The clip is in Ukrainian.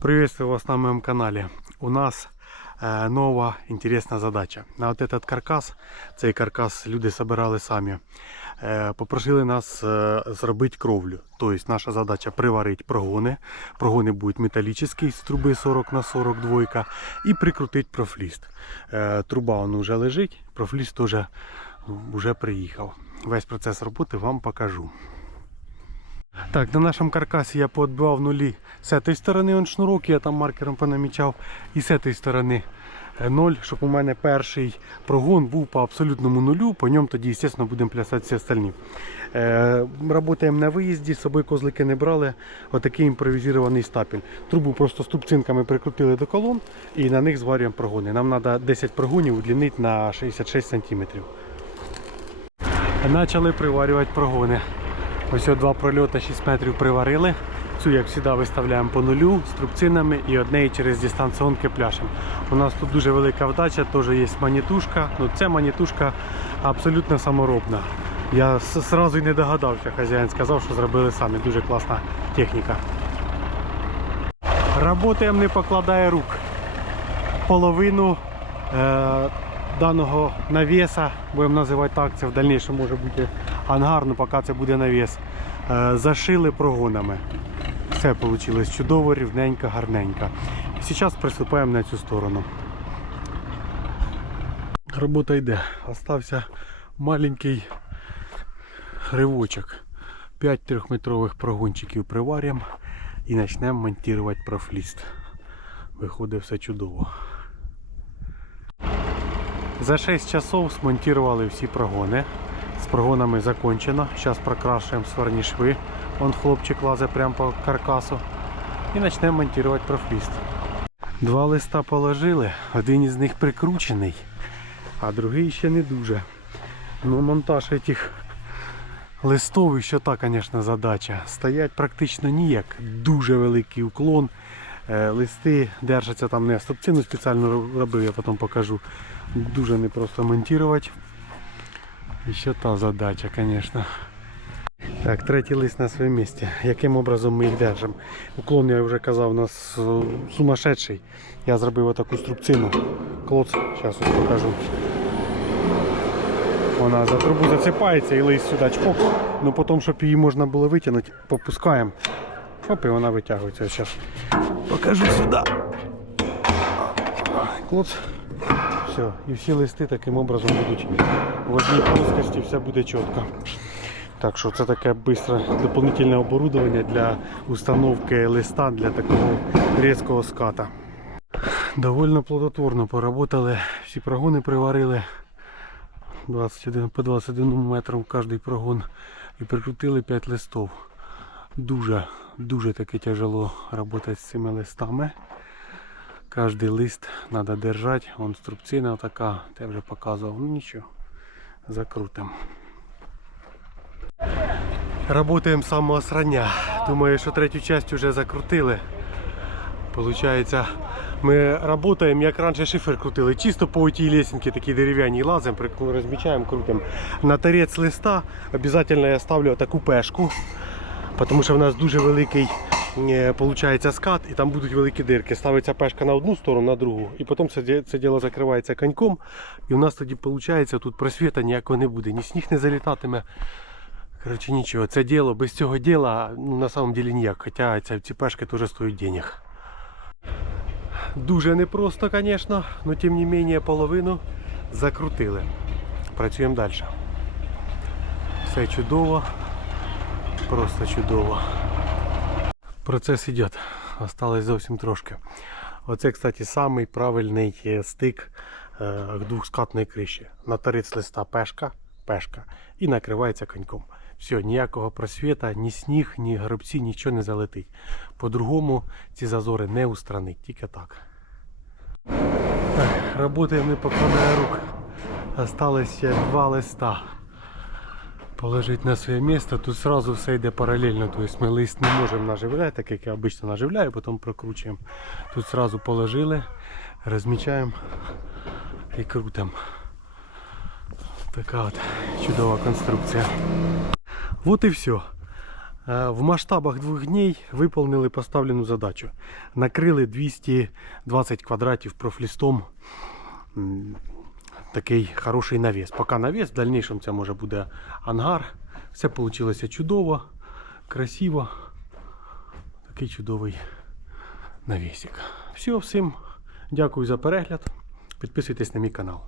Приветствую вас на моем канале. У нас э, нова интересная задача. На вот этот каркас, цей каркас люди собирали самі. Е, попросили нас е, зробити кровлю. Тобто наша задача приварити прогони. Прогони будуть металічні з труби 40 на 40 двойка і прикрутити профліст. Е, труба он вже лежить, профліст теж ну, вже приїхав. Весь процес роботи вам покажу. Так, на нашому каркасі я поотбивав нулі. З цієї сторони он шнурок, я там маркером понамічав. І з цієї сторони е, ноль, щоб у мене перший прогон був по абсолютному нулю. По ньому тоді, звісно, будемо плясати всі остальні. Е, Работаємо на виїзді, з собою козлики не брали. Отакий імпровізований стапель. Трубу просто ступцинками прикрутили до колон і на них зварюємо прогони. Нам треба 10 прогонів удлінити на 66 см. Почали приварювати прогони. Ось два прольоти 6 метрів приварили. Цю, як завжди, виставляємо по нулю з трубцинами і одне через дистанціонки пляшем. У нас тут дуже велика вдача, теж є манітушка. Ну, Ця манітушка абсолютно саморобна. Я сразу й не догадався, хазяїн сказав, що зробили самі. Дуже класна техніка. Работаємо не покладає рук. Половину е, даного навіса, будемо називати так, це в дальнішому може бути ангар, але поки це буде навіс. Е, зашили прогонами. Все вийшло чудово, рівненько, гарненько. Зараз приступаємо на цю сторону. Робота йде. Остався маленький ривочок. 5 трьохметрових прогончиків приварюємо і почнемо монтувати профліст. Виходить все чудово. За 6 часов смонтировали всі прогони. З прогонами закончено. Зараз прокрашуємо сварні шви. Вон хлопчик лазить прямо по каркасу. І почнемо монтувати профліст. Два листа положили, один із них прикручений, а другий ще не дуже. Ну, монтаж цих листов ще та, звісно, задача. Стоять практично ніяк. Дуже великий уклон. Е, Листи держаться там не стопцину спеціально робив, я потім покажу. Дуже непросто монтувати. І ще та задача, звісно. Так, третій лист на своєму місці. Яким образом ми їх держимо? Уклон, я вже казав, у нас е, сумасшедший. Я зробив отаку струбцину. Клоц, зараз покажу. Вона за трубу зацепається і лист сюди чпок. Ну потім, щоб її можна було витягнути, попускаємо. Оп, і вона витягується. Зараз покажу сюди. Клоц. Все, і всі листи таким образом будуть в одній плоскості, все буде чітко. Так що це таке бистре дополнительне оборудовання для установки листа для такого різкого ската. Довольно плодотворно поработали, всі прогони приварили 21, по 21 метрам кожний прогон і прикрутили 5 листов. Дуже, дуже таки тяжело працювати з цими листами. Кожний лист треба держати. Вон струбцина така, я вже показував. Ну нічого, закрутимо. Работаем с самого срання. Думаю, що третю часть вже закрутили. Получається, ми працюємо, як раніше шифер крутили. Чисто по тій лесенці такі дерев'яні лазимо, розмічаємо, крутимо. На торець листа обов'язково я ставлю таку пешку, тому що в нас дуже великий е, получається скат і там будуть великі дирки. Ставиться пешка на одну сторону, на другу. І потім це, це діло закривається коньком. І у нас тоді виходить, тут просвіта ніякого не буде. Ні сніг не залітатиме. Коротше, нічого, це діло, без цього діла ну, на самом деле ніяк. Хоча ці пешки теж стоять денег. Дуже непросто, звісно, але тим не менше половину закрутили. Працюємо далі. Все чудово, просто чудово. Процес йде. Осталось зовсім трошки. Оце, кстати, самий правильний е, стик е, двохскатної криші. На торець листа пешка, пешка і накривається коньком. Все, ніякого просвіта, ні сніг, ні гробці, нічого не залетить. По-другому ці зазори не устранить, тільки так. Работаємо не покладає рук. Осталось два листа. Положить на своє місце. Тут сразу все йде паралельно. Тобто ми лист не можемо наживляти, так як я обично наживляю, потім прокручуємо. Тут сразу положили, розмічаємо і крутимо. Така от чудова конструкція. Вот і все. Е, В масштабах двох днів виповнили поставлену задачу. Накрили 220 квадратів профлістом. Такий хороший навіс. Поки навіс, в дальнішому це може буде ангар. Все вийшло чудово, красиво. Такий чудовий навісик. Все, всім дякую за перегляд. Підписуйтесь на мій канал.